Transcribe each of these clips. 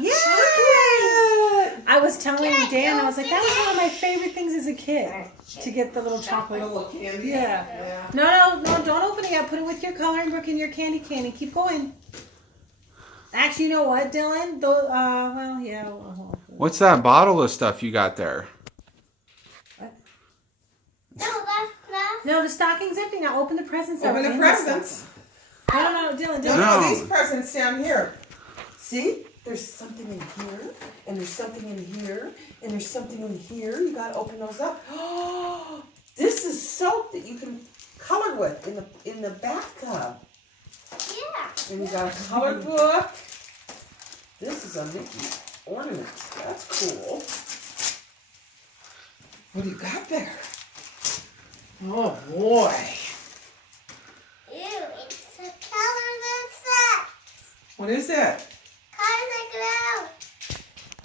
Yeah. Chocolate. I was telling Dan, I was like, that was one of my favorite things as a kid, to get the little chocolate. Little candy. Yeah. No, don't open it yet. Put it with your coloring book and your candy cane and keep going. Actually, you know what, Dylan? Well, yeah. What's that bottle of stuff you got there? No, the stocking's empty. Now open the presents up. Open the in presents. stocking. No, Dylan. No, these presents down here. See? There's something in here, and there's something in here, and there's something in here. You gotta open those up. Oh, this is soap that you can color with in the bathtub. Yeah. And you got a color book. This is a Mickey ornament. That's cool. What do you got there? Oh boy. Ew, it's a color that sucks. What is it? Colors that glow.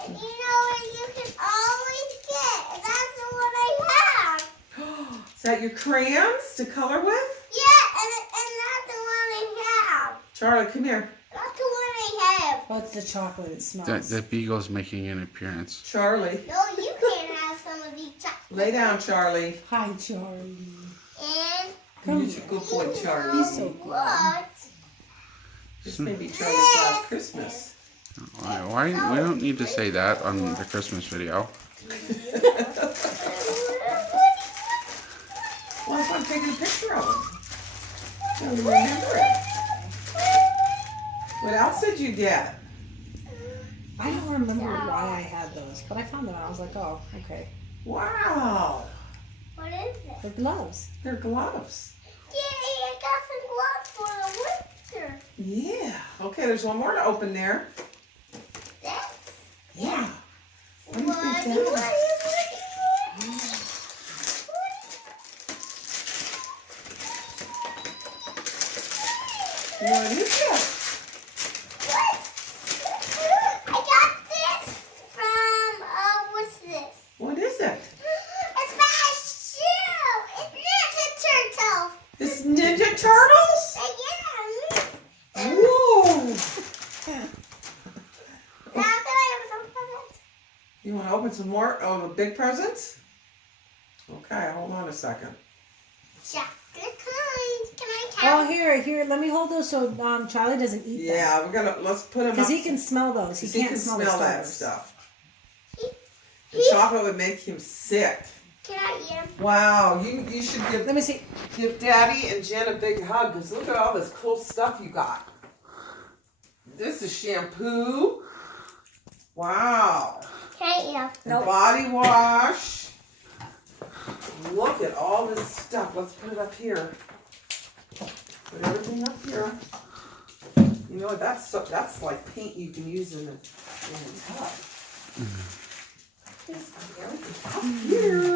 And you know what you can always get? And that's the one I have. Is that your crayons to color with? Yeah, and that's the one I have. Charlie, come here. That's the one I have. Oh, it's the chocolate. It smells. The beagle's making an appearance. Charlie. No, you can't have some of these chocolates. Lay down, Charlie. Hi, Charlie. And You're a good boy, Charlie. He's so good. what? This may be Charlie's last Christmas. Why? We don't need to say that on the Christmas video. Well, if I'm taking a picture of him. So you remember it. What else did you get? I don't remember why I had those, but I found them and I was like, oh, okay. Wow. What is it? They're gloves. They're gloves. Yay, I got some gloves for the winter. Yeah. Okay, there's one more to open there. That's Yeah. What do you what think you that is? What is it? I got this from, what's this? What is it? It's my shoe! It's Ninja Turtle! It's Ninja Turtles? Yeah. Ooh. Now can I have some presents? You want to open some more big presents? Okay, hold on a second. Chocolate coins. Can I Oh, count? here. Let me hold those so Charlie doesn't eat them. Yeah, let's put them up. Because he can smell those. He can't smell the that stars. stuff. The chocolate would make him sick. Can I eat them? Wow, you should Let me see. give Daddy and Jen a big hug because look at all this cool stuff you got. This is shampoo. Wow. Can I eat them? Nope. Body wash. Look at all this stuff. Let's put it up here. Put everything up here. You know what? That's like paint you can use in the tub. Just put everything up here.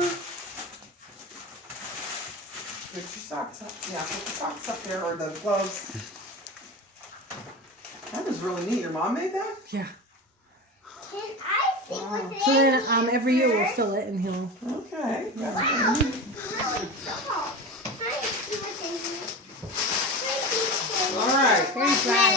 Put your socks up. Yeah, put the socks up there or the gloves. That was really neat. Your mom made that? Yeah. Can I see what's So in then every year we'll fill it and he'll. Okay. Wow, it's really small. Can I see what's in here? All right. Very dry.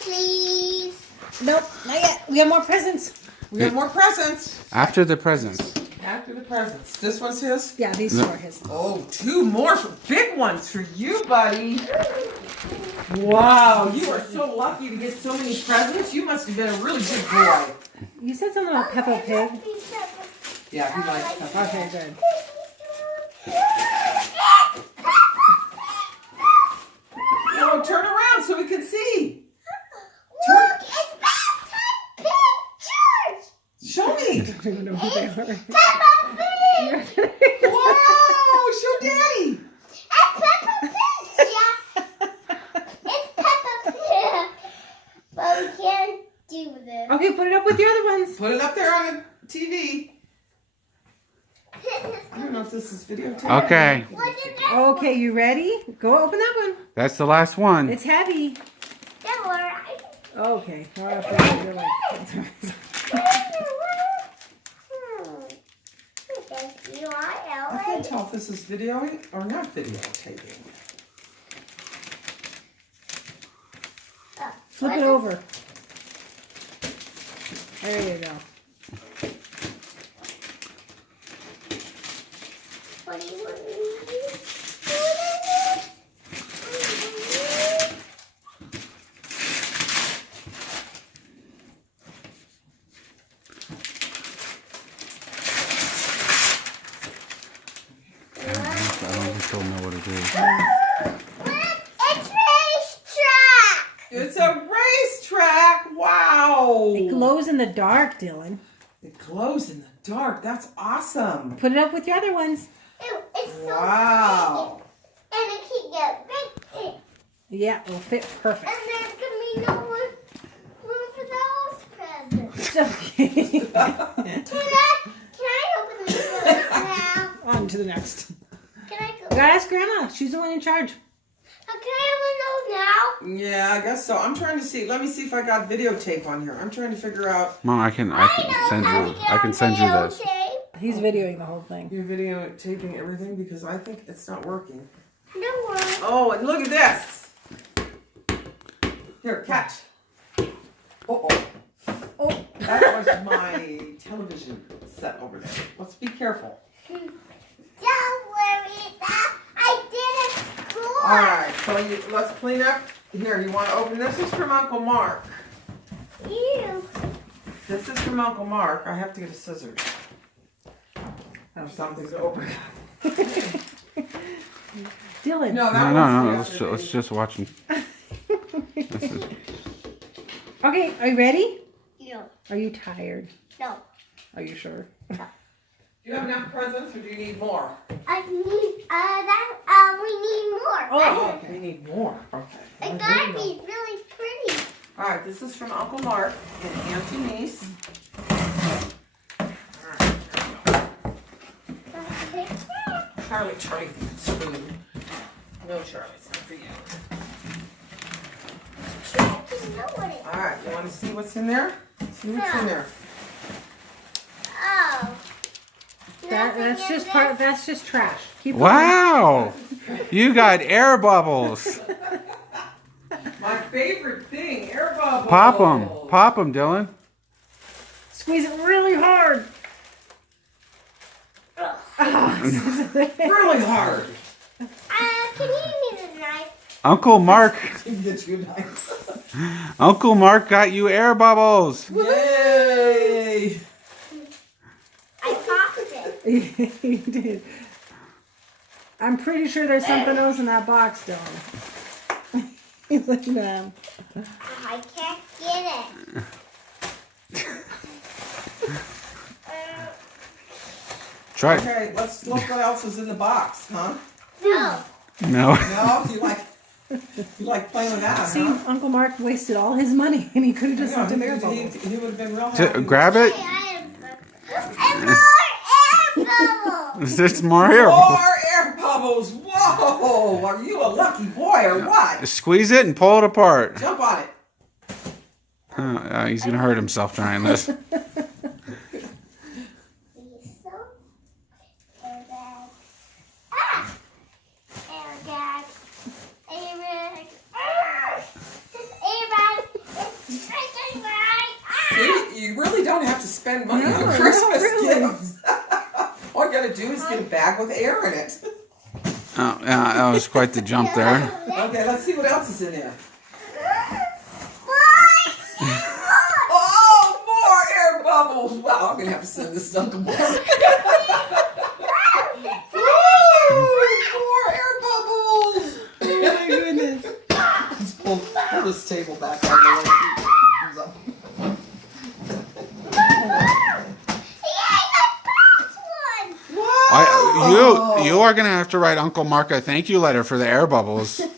Please. Nope, not yet. We have more presents. We have more presents. After the presents. After the presents. This one's his? Yeah, these two are his. Oh, two more big ones for you, buddy. Wow, you are so lucky to get so many presents. You must have been a really good boy. You said something about Peppa Pig. Yeah, he likes Peppa. Okay, good. Oh, turn around so we can see. Look, it's Peppa Pig! Show me. I don't even know who they are. Peppa Pig! Wow, show Daddy. It's Peppa Pig! Yeah. It's Peppa Pig. But we can't do this. Okay, put it up with the other ones. Put it up there on the TV. I don't know if this is videotaped. Okay, What is that? Okay, you ready? Go open that one. that's the last one. It's heavy. Don't worry. Okay, right up there. You're like, I can't tell if this is videoing or not videotaping. flip it over. There you go. What do you want me to do? I don't think they'll know what it is. It's racetrack. It's a racetrack. Wow. It glows in the dark, Dylan. It glows in the dark. That's awesome. Put it up with your other ones. It's so Wow. big. And it can get big. Yeah, it'll fit perfect. And there's gonna be no room for those presents. Okay. Can I open this now? On to the next. Can I go? You gotta ask Grandma. She's the one in charge. Can I open those now? Yeah, I guess so. I'm trying to see. Let me see if I got videotape on here. I'm trying to figure out. Mom, I can send you this. He's videoing the whole thing. You're videotaping everything because I think it's not working. Don't worry. Oh, and look at this. Here, catch. Oh. Oh, That was my television set over there. Let's be careful. Don't worry. I did it good. All right, so let's clean up. Here, you want to open this? This is from Uncle Mark. Ew. This is from Uncle Mark. I have to get a scissors. Or something to open. Dylan. No, that No, one's the let's just watch them. Okay, are you ready? No. Are you tired? No. Are you sure? Do you have enough presents or do you need more? I need we need more. Oh, Okay. We need more. Okay. It gotta be really pretty. All right, this is from Uncle Mark and Auntie Niece. Charlie, spoon. No, Charlie, it's not for you. I didn't know what it. All right, you want to see what's in there? See what's in there. Oh. that's Nothing just in part. this? That's just trash. Keep going. Wow! You got air bubbles. My favorite thing, air bubbles. Pop them, Dylan. Squeeze it really hard. Really hard. Can you give me the knife? Uncle Mark Get you nice. Uncle Mark got you air bubbles. Yay! I popped it. You did. I'm pretty sure there's something else in that box, Dylan. Look at that. I can't get it. Try it. Okay, let's look what else is in the box, huh? No. No. No, you like playing with that, See, huh? Uncle Mark wasted all his money and he could have just Yeah, sent him air bubbles. he would have been real happy. Grab it. And more air bubbles. There's more air bubbles. More air bubbles! Whoa! Are you a lucky boy or what? Squeeze it and pull it apart. Jump on it. He's gonna hurt himself trying this. See, you really don't have to spend money No, on not Christmas really. gifts. All you gotta do is get a bag with air in it. Oh, yeah, that was quite the jump there. Okay, let's see what else is in there. Oh, more air bubbles! Wow, I'm gonna have to send this to Uncle Mark. More air bubbles! Oh my goodness. Let's pull this table back on the way. You are gonna have to write Uncle Mark a thank you letter for the air bubbles. Okay,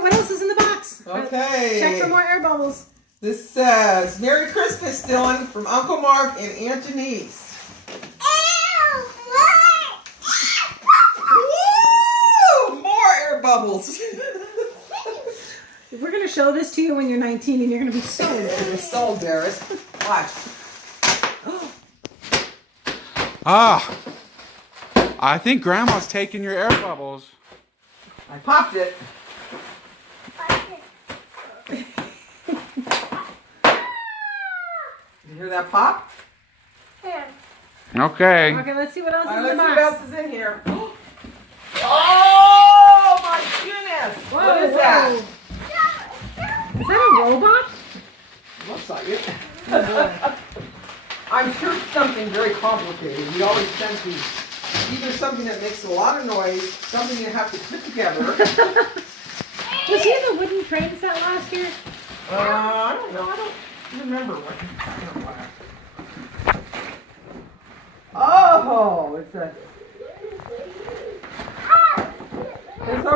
what else is in the box? Okay. Check for more air bubbles. This says, Merry Christmas, Dylan, from Uncle Mark and Aunt Denise. Woo! More air bubbles. We're gonna show this to you when you're 19 and you're gonna be so I'm embarrassed. so embarrassed. Watch. I think Grandma's taking your air bubbles. I popped it. You hear that pop? Here. Okay. Okay, let's see what else is All in right, the let's see what box. else is in here. Oh my goodness! What is that? Is that a robot? Looks like it. I'm sure it's something very complicated. We always send these. Either something that makes a lot of noise, something you have to put together. Was he the wooden train set last year? I don't know. I don't remember what. Oh, it's a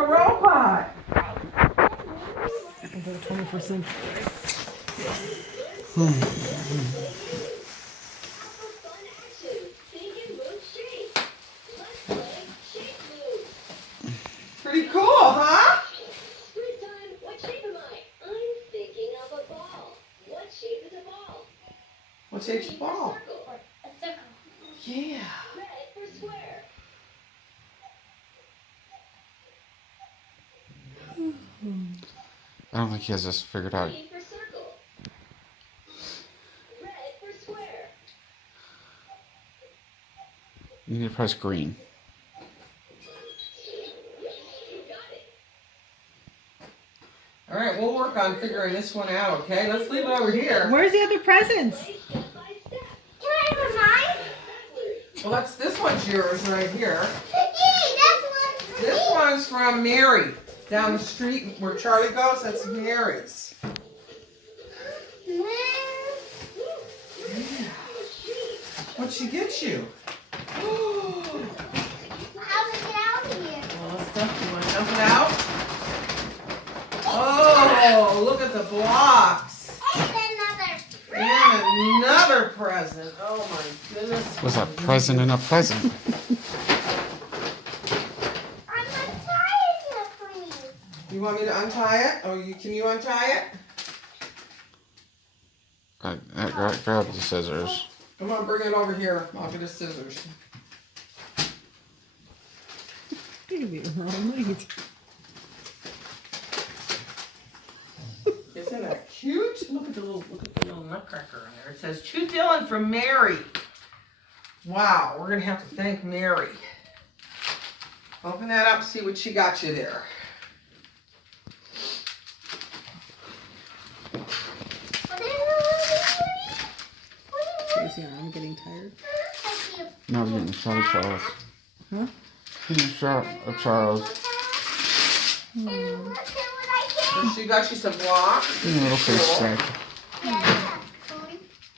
robot. I can go to 21st century. Pretty cool, huh? What shape am I? I'm thinking of a ball. What shape is a ball? What shape's the ball? Circle. A circle. Yeah. Red for square. I don't think he has this figured out. Green for circle. Red for square. You need to press green. You got it. All right, we'll work on figuring this one out, okay? Let's leave it over here. Where's the other presents? Step by step. Can I have mine? Well, this one's yours right here. Yay, that's one for This me. one's from Mary. Down the street where Charlie goes, that's Mary's. What'd she get you? How to get out of here? Well, let's dump. You want to dump it out? Oh, look at the blocks. And And another present. Oh my goodness. Was a present in a present? I'm not tired of for you. You want me to untie it? Oh, can you untie it? Grab the scissors. Come on, bring it over here. I'll get the scissors. Isn't that cute? Look at the little nutcracker in there. It says, "To Dylan from Mary." Wow, we're gonna have to thank Mary. Open that up, see what she got you there. Tracy, I'm getting tired. Now we're getting a shot of Charles. Huh? Getting a shot of Charles. And look at what I So she got you some blocks. Getting a little face scratch. did.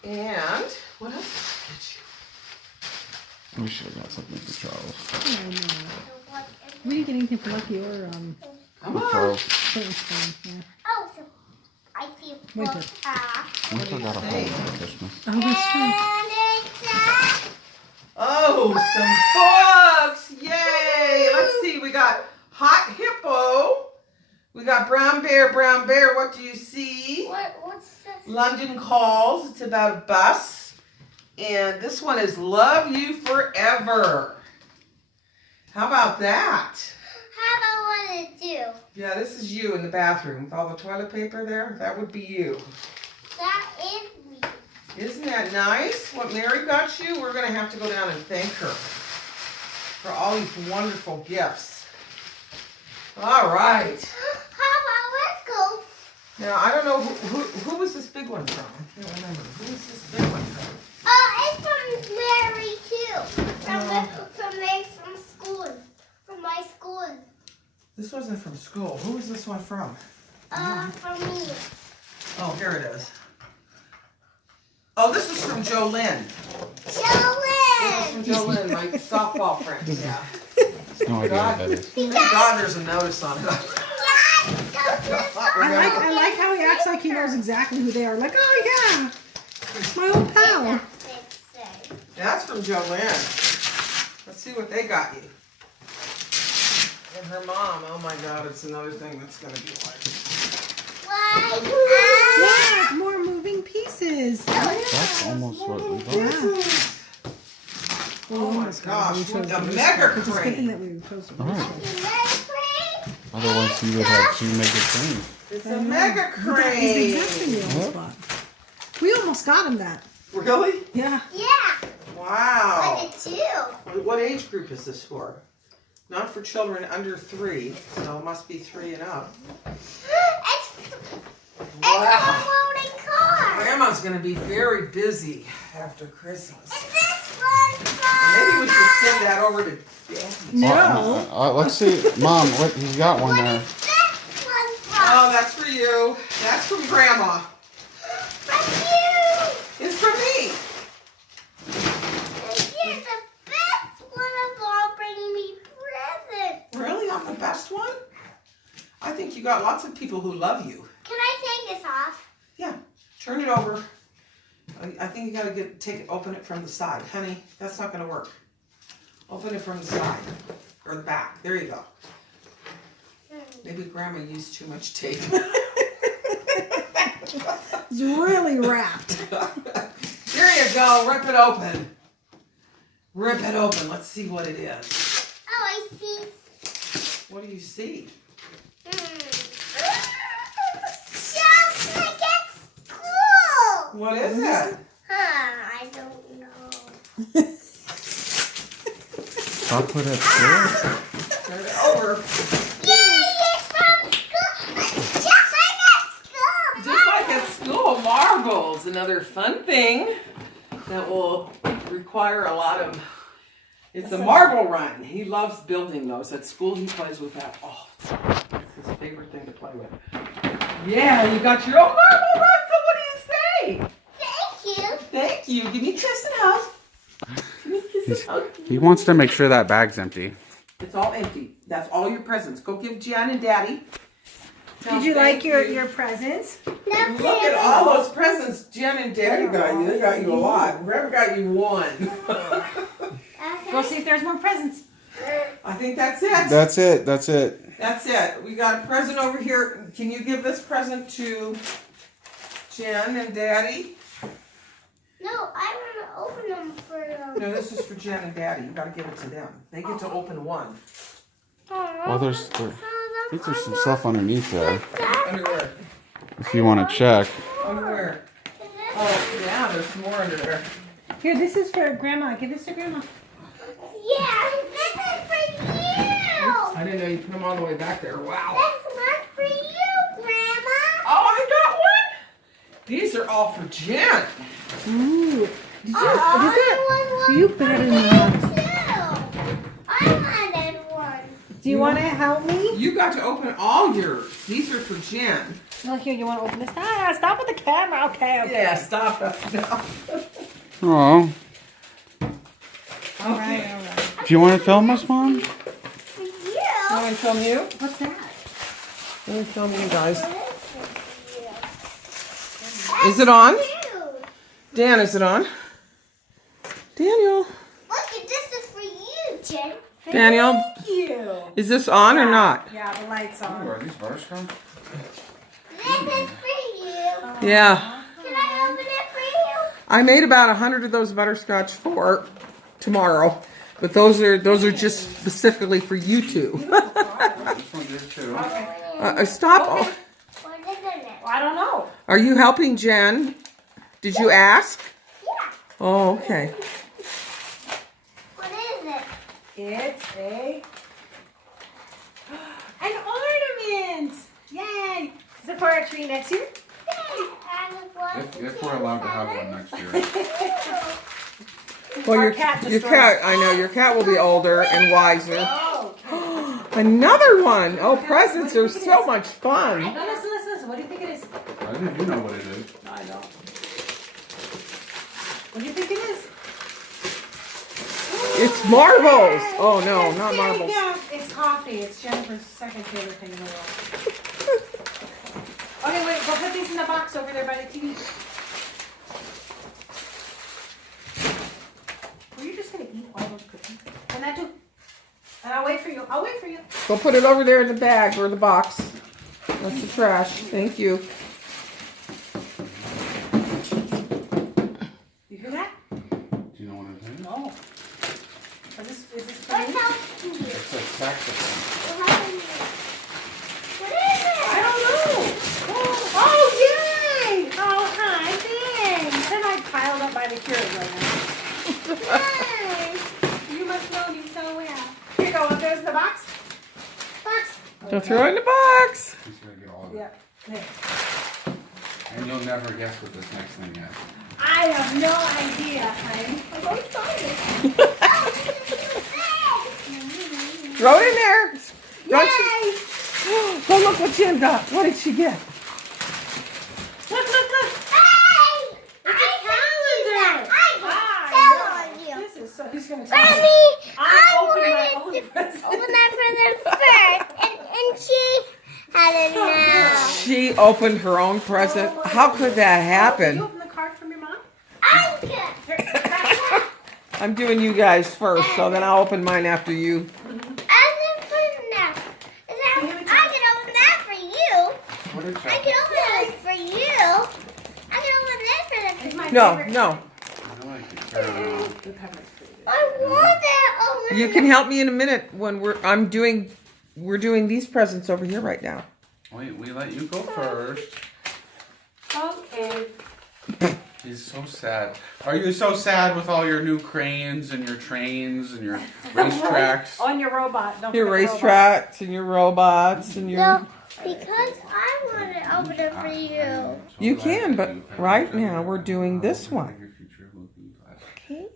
Yeah. And what else did We should have got something for Charles. Oh, no. What are you getting for Lucky or you? Come For on. Charles. Clinton's phone? Yeah. Oh, so I feel Winter. We still got a whole for Christmas. Oh, that's true. And it's Oh, some books! Yay! Let's see. We got Hot Hippo. We got Brown Bear. Brown Bear. What do you see? what's this? London Calls. It's about a bus. And this one is Love You Forever. How about that? How about what it do? Yeah, this is you in the bathroom with all the toilet paper there. That would be you. That is me. Isn't that nice? What Mary got you? We're going to have to go down and thank her for all these wonderful gifts. All right. How about let's go? Now, I don't know who was this big one from? I can't remember. Who was this big one from? It's from Mary too. From school. From my school. This wasn't from school. Who was this one from? From me. Oh, here it is. Oh, this is from Jolynn. This is Jolyn! from Jolynn, my softball friend. Yeah. No idea what that is. Thank God there's a notice on it. I like how he acts like he knows exactly who they are. Like, oh yeah, it's my old pal. That's from Jolynn. Let's see what they got you. And her mom. Oh my God, it's another thing that's going to be like. Yeah, more moving pieces. That's almost what we got. Yeah. Oh my gosh, We chose look, a this mega one. It's a good thing crane. that we chose this All right. one. Otherwise, you would have two mega cranes. It's a mega He's the exact thing crane. we almost bought. We almost got him that. Really? Yeah. Yeah. Wow. I did too. What age group is this for? Not for children under 3, so it must be 3 and up. It's a Wow. floating car. Grandma's gonna be very busy after Christmas. Is this one Maybe we should from? send that over to Daddy. No. Let's see, Mom. What he's got one What there. is this one from? Oh, that's for you. That's from Grandma. From you. It's from me. And you're the best one of all bringing me presents. Really? I'm the best one? I think you got lots of people who love you. Can I take this off? Yeah. Turn it over. I think you gotta open it from the side. Honey, that's not gonna work. Open it from the side. Or the back. There you go. Maybe Grandma used too much tape. It's really wrapped. Here you go. Rip it open. Rip it open. Let's see what it is. Oh, I see. What do you see? Just like at school. What is it? I don't know. Chocolate at school? Turn it over. Yay, it's from school. Just like at school. Just like at school, marbles. Another fun thing that will require a lot of. It's a marble run. He loves building those. At school, he plays with that. Oh, it's his favorite thing to play with. Yeah, you got your own marble run. So what do you say? Thank you. Thank you. Give me a kiss and hug. Give me a kiss and hug. He wants to make sure that bag's empty. It's all empty. That's all your presents. Go give Jen and Daddy. Did you like your presents? Now, Look at all those presents Jen and Daddy got you. They got you a lot. Grandma got you one. Go see if there's more presents. I think that's it. That's it. That's it. That's it. We got a present over here. Can you give this present to Jen and Daddy? No, I want to open them for them. No, this is for Jen and Daddy. You got to give it to them. They get to open one. Well, there's I think there's some stuff underneath there. Underwear. If you want to check. Underwear. Oh, yeah, there's more under there. Here, this is for Grandma. Give this to Grandma. Yeah, this is for you. I didn't know you put them all the way back there. Wow. This one's for you, Grandma. Oh, I got one. These are all for Jen. Ooh. Did you? I You put it in the box. too. I wanted one. Do you want to help me? You got to open all yours. These are for Jen. No, here, you want to open this? Ah, stop with the camera. Okay, okay. Yeah, stop that now. Oh. All right, all right. Do you want to film us, Mom? For you. Want me to film you? What's that? Let me film you guys. This is for you. Is it on? Cute. Dan, is it on? Daniel. Look, this is for you, Jen. Daniel, Thank you. is this on or not? Yeah, the light's on. Are these butterscotch? This is for you. Yeah. Can I open it for you? I made about 100 of those butterscotch for tomorrow. But those are just specifically for you two. This one did too. Stop. What is in it? I don't know. Are you helping Jen? Did you ask? Yeah. Oh, okay. What is it? It's an ornament. Yay! Is it for our tree next year? If we're allowed to have one next year. Well, Our your cat your destroyed cat, I know, your cat will be older and wiser. Oh, okay. Another one. Oh, presents are so much fun. No, listen. What do you think it is? I think you know what it is. I don't. What do you think it is? It's marbles. Oh, no, not There you marbles. go. It's coffee. It's Jennifer's second favorite thing in the world. Okay, wait. Go put these in the box over there by the TV. Were you just gonna eat all those cookies? And that too. And I'll wait for you. I'll wait for you. Go put it over there in the bag or the box. That's the trash. Thank you. You hear that? Do you know what it is? No. Is this for What you? else do you? It's a saxophone. What is it? I don't know. Oh, yay! Oh, hi, thanks. And I piled up by to cure it right now. You must know you so well. Here you go. There's the box. Box. Don't throw it in the box. He's gonna get all of it. Yeah. There. And you'll never guess what this next thing is. I have no idea, honey. I'm so excited. Throw it in there. Don't Yay! you? Oh, look what Jen got. What did she get? Look, look, look. It's a calendar. This is so. He's gonna tell me. Mommy, I I opened my wanted own to present. open that present first, and she had it now. She opened her own present. How could that Did you happen? open the card from your mom? I'm good. I'm doing you guys first, so then I'll open mine after you. And then put it now. I can open that for you. What is I that? can open this for you. I can open this for It's the. my No, favorite. no. I like it. Carry it on. The pepper's pretty good. I want that open. You can help me in a minute when we're doing these presents over here right now. Wait, we let you go first. Okay. He's so sad. Are you so sad with all your new cranes and your trains and your racetracks? On your robot. Don't Your forget the robot. racetracks and your robots and your. No, because I want to open it for you. You can, but right now we're doing this one. Okay.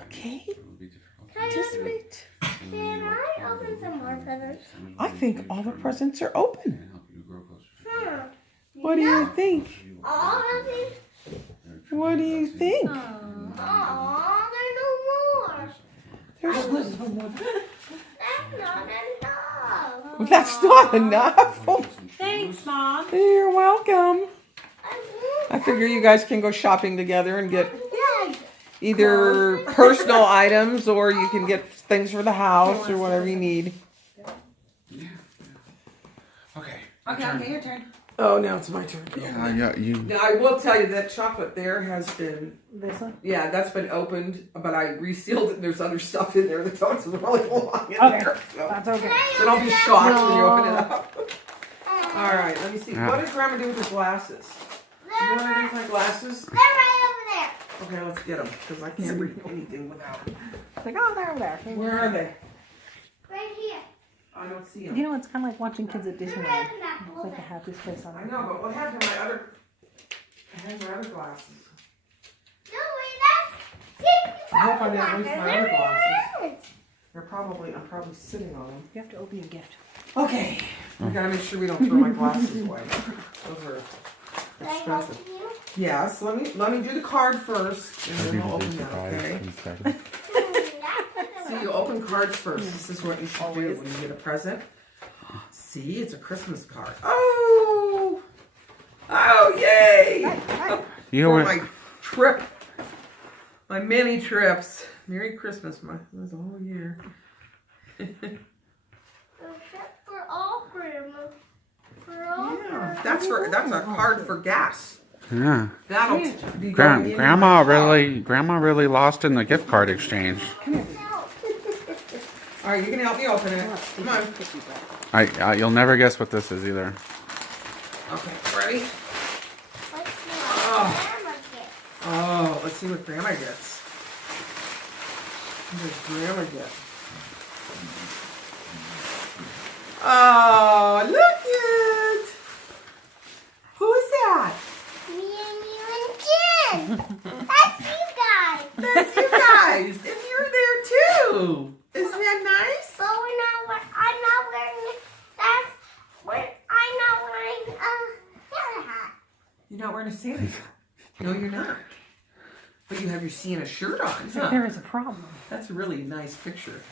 Okay. Just wait. Can I open some more presents? I think all the presents are open. Hmm. What do you think? All of these? What do you think? Aw, there's no more. There's, That's not enough. that's not enough. Thanks, Mom. You're welcome. I want I figure you guys can go shopping together and get Yay. either personal items or you can get things for the house or whatever you need. Okay. Okay, your turn. Oh, now it's my turn. Yeah, you. Now I will tell you that chocolate there has been, This one? yeah, that's been opened, but I resealed it. There's other stuff in there that doesn't really belong in Okay. there. So. That's okay. So don't be shocked when you open it No. up. All right, let me see. What did Grandma do with her glasses? You know what I do with my glasses? They're right over there. Okay, let's get them because I can't read anything without them. It's like, oh, they're over there. Where are they? Right here. I don't see You them. know, it's kind of like watching kids at Disneyland. Open that It's like the happiest place on I earth. know, but what happened to my other? I had my other glasses. No, wait, that's. I hope I didn't lose my other glasses. I'm probably sitting on them. You have to open your gift. Okay. We gotta make sure we don't throw my glasses away. Those are Can I help expensive. you? Yes, let me do the card first, and then we'll open that. Okay. So you open cards first. This is what you should do when you get a present. See, it's a Christmas card. Oh, yay! You For were. my trip, my mini trips. Merry Christmas, that's a whole year. Except for all Grandma. For all Yeah, that's a card for gas. Yeah. That'll be going in Grandma my car. Grandma really lost in the gift card exchange. All right, you can help me open it. Come on. You'll never guess what this is either. Okay, ready? Let's see Oh. what Grandma gets. Oh, let's see what Grandma gets. What does Grandma get? Oh, look it! Who is that? Me and you and Jen. That's you guys. That's you guys, and you're there too. Isn't that nice? But we're not. I'm not wearing. I'm not wearing Santa hat. You're not wearing a Santa hat. No, you're not. But you have your Santa shirt on, There huh? is a problem. That's a really nice picture.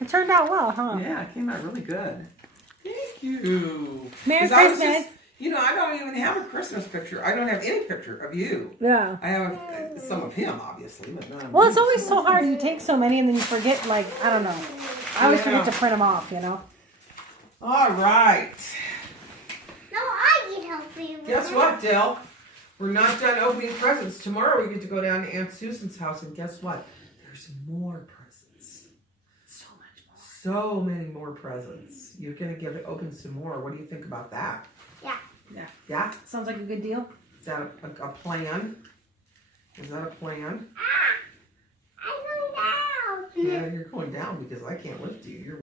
It turned out well, huh? Yeah, it came out really good. Thank you. Merry 'Cause I was Christmas. just- I don't even have a Christmas picture. I don't have any picture of you. Yeah. I have some of him, obviously, but none of Well, you. it's always so hard. You take so many and then you forget, like, I don't know. I always forget to print them off, you know? All right. No, I can help you. with Guess it. what, Dell? We're not done opening presents. Tomorrow we get to go down to Aunt Susan's house, and guess what? There's more presents. So much more. So many more presents. You're gonna open some more. What do you think about that? Yeah. Yeah? Sounds like a good deal. Is that a plan? Is that a plan? I'm going down. Yeah, you're going down because I can't lift you. You're